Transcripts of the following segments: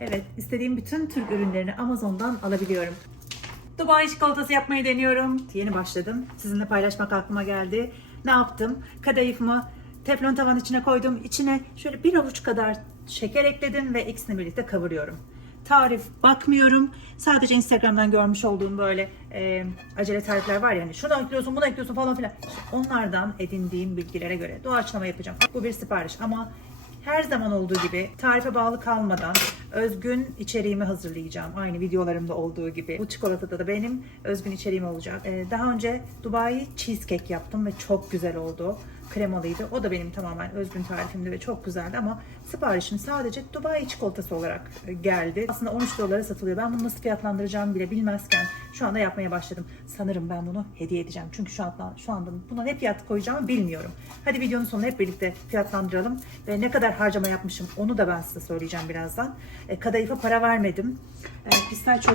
Evet, istediğim bütün Türk ürünlerini Amazon'dan alabiliyorum. Dubai çikolatası yapmayı deniyorum. Yeni başladım. Sizinle paylaşmak aklıma geldi. Ne yaptım? Kadayıfımı teflon tavan içine koydum. İçine şöyle bir avuç kadar şeker ekledim ve ikisini birlikte kavuruyorum. Tarif bakmıyorum. Sadece Instagram'dan görmüş olduğum böyle e, acele tarifler var ya hani şunu ekliyorsun bunu ekliyorsun falan filan. Onlardan edindiğim bilgilere göre doğaçlama yapacağım. Bu bir sipariş ama her zaman olduğu gibi tarife bağlı kalmadan özgün içeriğimi hazırlayacağım. Aynı videolarımda olduğu gibi. Bu çikolatada da benim özgün içeriğim olacak. Ee, daha önce Dubai cheesecake yaptım ve çok güzel oldu. Kremalıydı. O da benim tamamen özgün tarifimdi ve çok güzeldi ama siparişim sadece Dubai çikolatası olarak e, geldi. Aslında 13 dolara satılıyor. Ben bunu nasıl fiyatlandıracağımı bile bilmezken şu anda yapmaya başladım. Sanırım ben bunu hediye edeceğim. Çünkü şu anda, şu anda buna ne fiyat koyacağımı bilmiyorum. Hadi videonun sonunda hep birlikte fiyatlandıralım. Ve ne kadar harcama yapmışım onu da ben size söyleyeceğim birazdan. E, kadayıfa para vermedim. E, pistachio,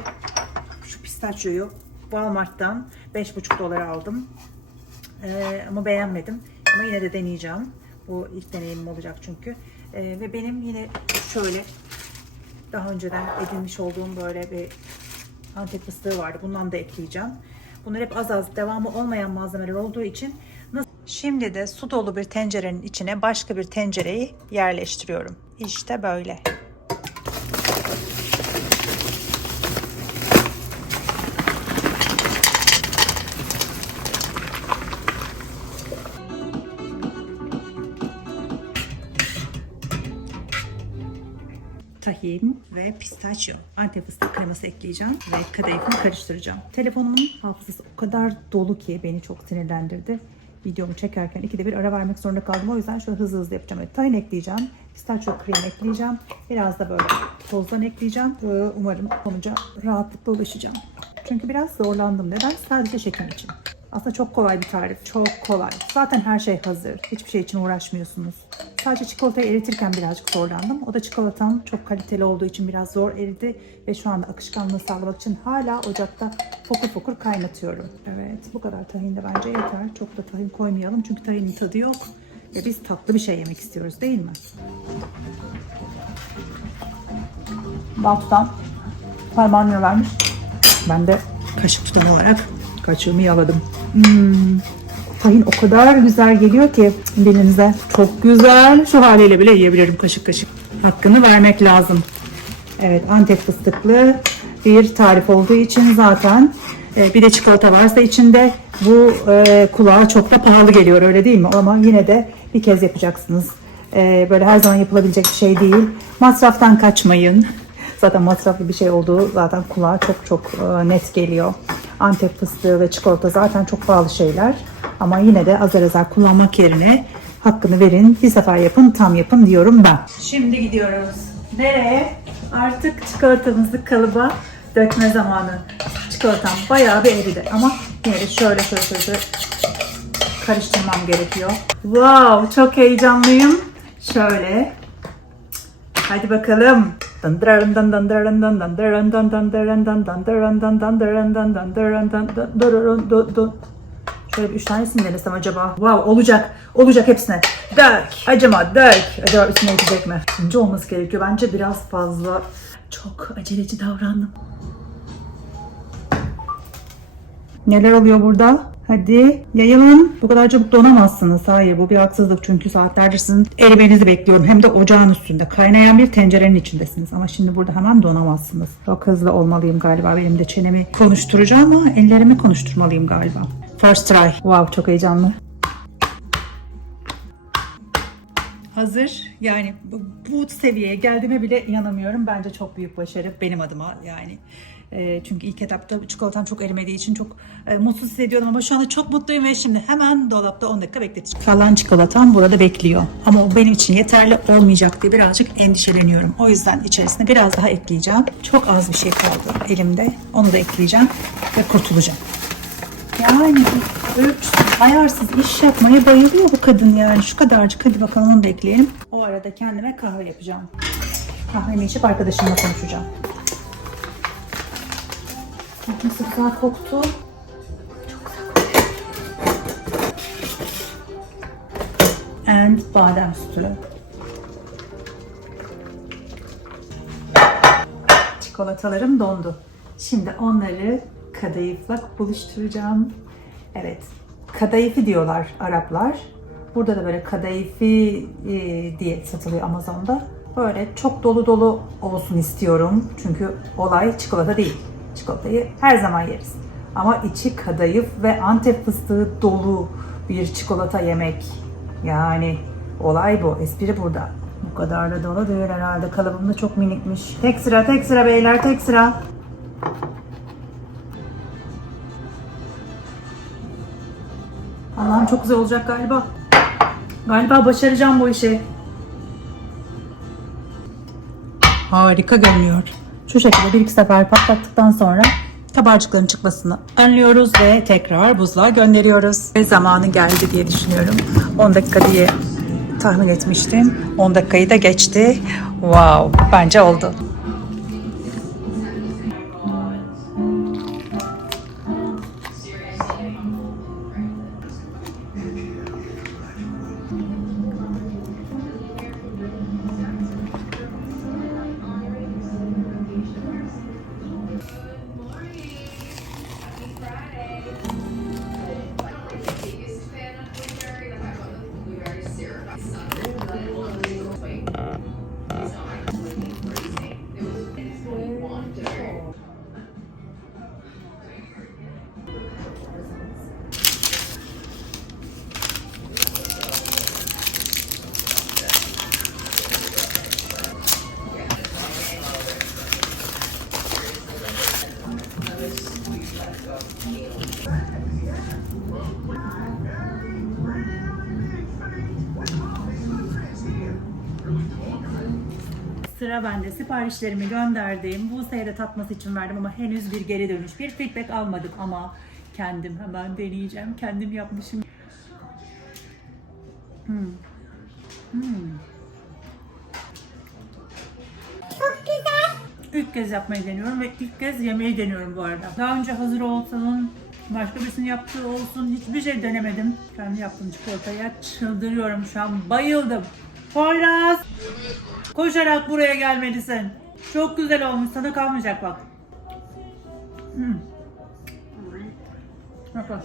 şu pistachio'yu Walmart'tan 5,5 dolara aldım. E, ama beğenmedim. Ama yine de deneyeceğim. Bu ilk deneyimim olacak çünkü. E, ve benim yine şöyle daha önceden edinmiş olduğum böyle bir Antep fıstığı vardı. Bundan da ekleyeceğim. Bunlar hep az az devamı olmayan malzemeler olduğu için nasıl? Şimdi de su dolu bir tencerenin içine başka bir tencereyi yerleştiriyorum. İşte böyle. Tahin ve pistachio. Antep fıstık kreması ekleyeceğim ve kadayıfını karıştıracağım. Telefonumun hafızası o kadar dolu ki beni çok sinirlendirdi. Videomu çekerken ikide bir ara vermek zorunda kaldım. O yüzden şöyle hızlı hızlı yapacağım. Evet, tahin ekleyeceğim. Pistachio krem ekleyeceğim. Biraz da böyle tozdan ekleyeceğim. Böyle umarım sonuca rahatlıkla ulaşacağım. Çünkü biraz zorlandım. Neden? Sadece şeker için. Aslında çok kolay bir tarif. Çok kolay. Zaten her şey hazır. Hiçbir şey için uğraşmıyorsunuz. Sadece çikolatayı eritirken birazcık zorlandım. O da çikolatam çok kaliteli olduğu için biraz zor eridi. Ve şu anda akışkanlığı sağlamak için hala ocakta fokur fokur kaynatıyorum. Evet bu kadar tahin de bence yeter. Çok da tahin koymayalım çünkü tahinin tadı yok. Ve biz tatlı bir şey yemek istiyoruz değil mi? Baltudan parmağını vermiş. Ben de kaşık tutan olarak kaşığımı yaladım. Hmm, tahin o kadar güzel geliyor ki dilinize. Çok güzel. Şu haliyle bile yiyebilirim kaşık kaşık. Hakkını vermek lazım. Evet Antep fıstıklı bir tarif olduğu için zaten e, bir de çikolata varsa içinde bu e, kulağa çok da pahalı geliyor öyle değil mi? Ama yine de bir kez yapacaksınız. E, böyle her zaman yapılabilecek bir şey değil. Masraftan kaçmayın. Zaten masraflı bir şey olduğu zaten kulağa çok çok e, net geliyor. Antep fıstığı ve çikolata zaten çok pahalı şeyler. Ama yine de azar azar kullanmak yerine hakkını verin. Bir sefer yapın, tam yapın diyorum ben. Şimdi gidiyoruz. Nereye? Artık çikolatamızı kalıba dökme zamanı. Çikolatam bayağı bir eridi ama yine de şöyle şöyle şöyle, karıştırmam gerekiyor. Wow, çok heyecanlıyım. Şöyle. Hadi bakalım. Şöyle bir üç tanesini denesem acaba. Wow olacak. Olacak hepsine. Dök. Acaba dök. Acaba üstüne gidecek mi? İnce olması gerekiyor. Bence biraz fazla çok aceleci davrandım. Neler oluyor burada? Hadi yayılın. Bu kadar çabuk donamazsınız. Hayır bu bir haksızlık çünkü saatlerdir sizin erimenizi bekliyorum. Hem de ocağın üstünde. Kaynayan bir tencerenin içindesiniz. Ama şimdi burada hemen donamazsınız. Çok hızlı olmalıyım galiba. Benim de çenemi konuşturacağım ama ellerimi konuşturmalıyım galiba. First try. Wow çok heyecanlı. Hazır. Yani bu, bu seviyeye geldiğime bile inanamıyorum. Bence çok büyük başarı benim adıma yani. E, çünkü ilk etapta çikolatam çok erimediği için çok e, mutsuz hissediyordum ama şu anda çok mutluyum ve şimdi hemen dolapta 10 dakika bekleteceğim. Kalan çikolatam burada bekliyor. Ama o benim için yeterli olmayacak diye birazcık endişeleniyorum. O yüzden içerisine biraz daha ekleyeceğim. Çok az bir şey kaldı elimde. Onu da ekleyeceğim ve kurtulacağım. Yani ölçüsüz, ayarsız iş yapmaya bayılıyor bu kadın yani. Şu kadarcık hadi bakalım onu da ekleyelim. O arada kendime kahve yapacağım. Kahvemi içip arkadaşımla konuşacağım. Bak Nasıl güzel koktu. Çok güzel koktu. And badem sütü. çikolatalarım dondu. Şimdi onları kadayıfla buluşturacağım. Evet, kadayıfı diyorlar Araplar. Burada da böyle kadayıfi e, diye satılıyor Amazon'da. Böyle çok dolu dolu olsun istiyorum. Çünkü olay çikolata değil. Çikolatayı her zaman yeriz. Ama içi kadayıf ve antep fıstığı dolu bir çikolata yemek. Yani olay bu. Espri burada. Bu kadar da dolu değil herhalde. Kalıbım da çok minikmiş. Tek sıra, tek sıra beyler, tek sıra. Allah'ım çok güzel olacak galiba. Galiba başaracağım bu işi. Harika görünüyor. Şu şekilde bir iki sefer patlattıktan sonra kabarcıkların çıkmasını önlüyoruz ve tekrar buzluğa gönderiyoruz. Ve zamanı geldi diye düşünüyorum. 10 dakika diye tahmin etmiştim. 10 dakikayı da geçti. Wow, bence oldu. Sıra bende. Siparişlerimi gönderdim. Buse'ye de tatması için verdim ama henüz bir geri dönüş, bir feedback almadık ama kendim hemen deneyeceğim. Kendim yapmışım. Hmm. Hmm. Çok güzel. İlk kez yapmayı deniyorum ve ilk kez yemeği deniyorum bu arada. Daha önce hazır olsun, başka birisinin yaptığı olsun hiçbir şey denemedim. Kendi yaptığım çikolataya çıldırıyorum şu an. Bayıldım. Poyraz! Koşarak buraya gelmelisin. Çok güzel olmuş. Sana kalmayacak bak. Hmm. Yaklaş.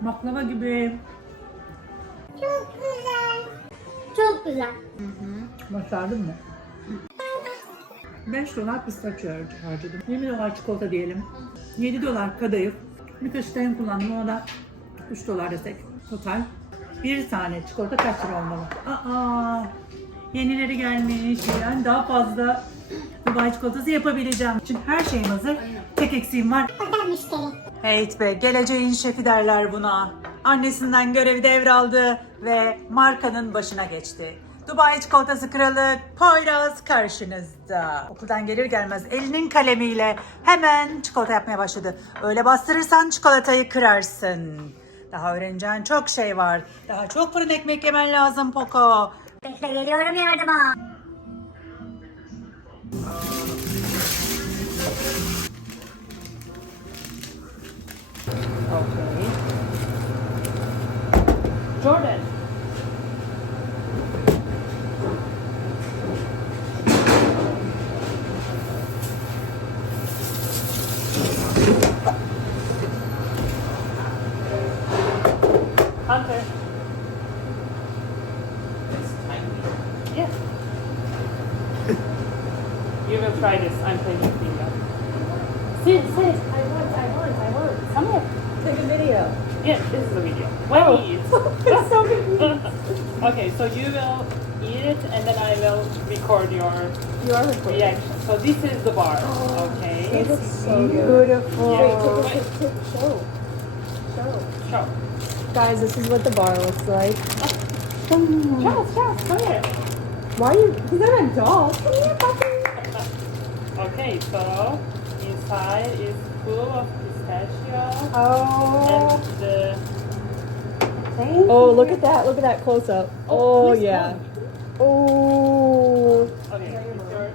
Baklava gibi. Çok güzel. Çok güzel. Başardın mı? 5 dolar pistachio har- harcadım. 20 dolar çikolata diyelim. 7 dolar kadayıf. Bir kaşık kullandım. Ona da 3 dolar desek. Total. Bir tane çikolata kaç lira olmalı? Aa, yenileri gelmiş. Yani daha fazla Dubai çikolatası yapabileceğim. için her şeyim hazır. Tek eksiğim var. Da müşteri. Heyt be, geleceğin şefi derler buna. Annesinden görevi devraldı ve markanın başına geçti. Dubai çikolatası kralı Poyraz karşınızda. Okuldan gelir gelmez elinin kalemiyle hemen çikolata yapmaya başladı. Öyle bastırırsan çikolatayı kırarsın. Daha öğreneceğin çok şey var. Daha çok fırın ekmek yemen lazım Poco. Bekle geliyorum yardıma. Okay. Jordan. You will try this. I'm playing with you. Sid, Sid, I want, I want, I want. Come here. Take a video. Yeah, this is the video. Oh. Wait. I'm so confused. okay, so you will eat it and then I will record your You are recording. reaction. So this is the bar. It Okay. looks so beautiful. Yeah. Wait, take a take, take, show. Show. Show. Guys, this is what the bar looks like. Show, show, come here. Why are you? He's not a dog. Come here, puppy. Okay, so inside is full of pistachio Oh. and the Thank oh, look at that. Look at that close up. Oh, please yeah. Oh. okay, it's yours.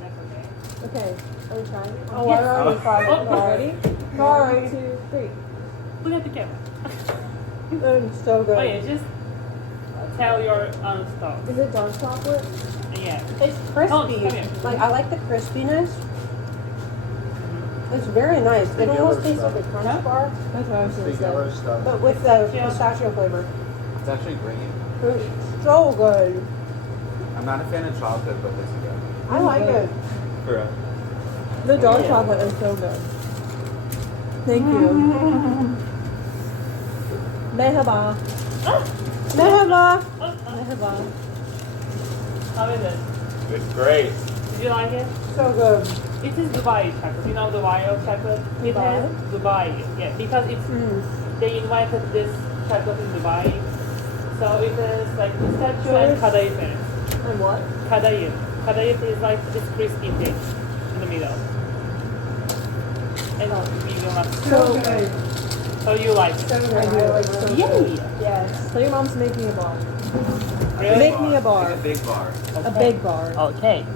That's okay. Okay. Are we trying? Oh, Yes. I already tried Oh, it. Ready? One, two, three. Look at the camera. Mm, so good. Oh yeah, just tell your own stuff. Is it dark chocolate? Yeah. It's oh, Come crispy. here. Like I like the crispiness. It's very nice. It Big almost yellow tastes like a stuff. crunch bar, That's what I was gonna Big say. stuff. but with the Yeah. pistachio flavor. It's actually green. It's so good. I'm not a fan of chocolate, but this is good. I like it. For real. The dark chocolate is so good. Thank you. Merhaba. Ah. Merhaba. Uh-uh. Merhaba. How is it? It's great. Did you like it? So good. It is Dubai chocolate. You know Dubai of chocolate? It Dubai? Dubai. Yeah, because it's mm. they invited this chocolate in Dubai. So it is like pistachio and kadayif in it. And what? Kadayif. Kadayif is like this crispy thing in the middle. And medium up. So good. So you like it? I do. Like, so good. Yay! Yes. Tell your mom to make a bar. Really? Make me a bar. Like a big bar. A big bar. Okay.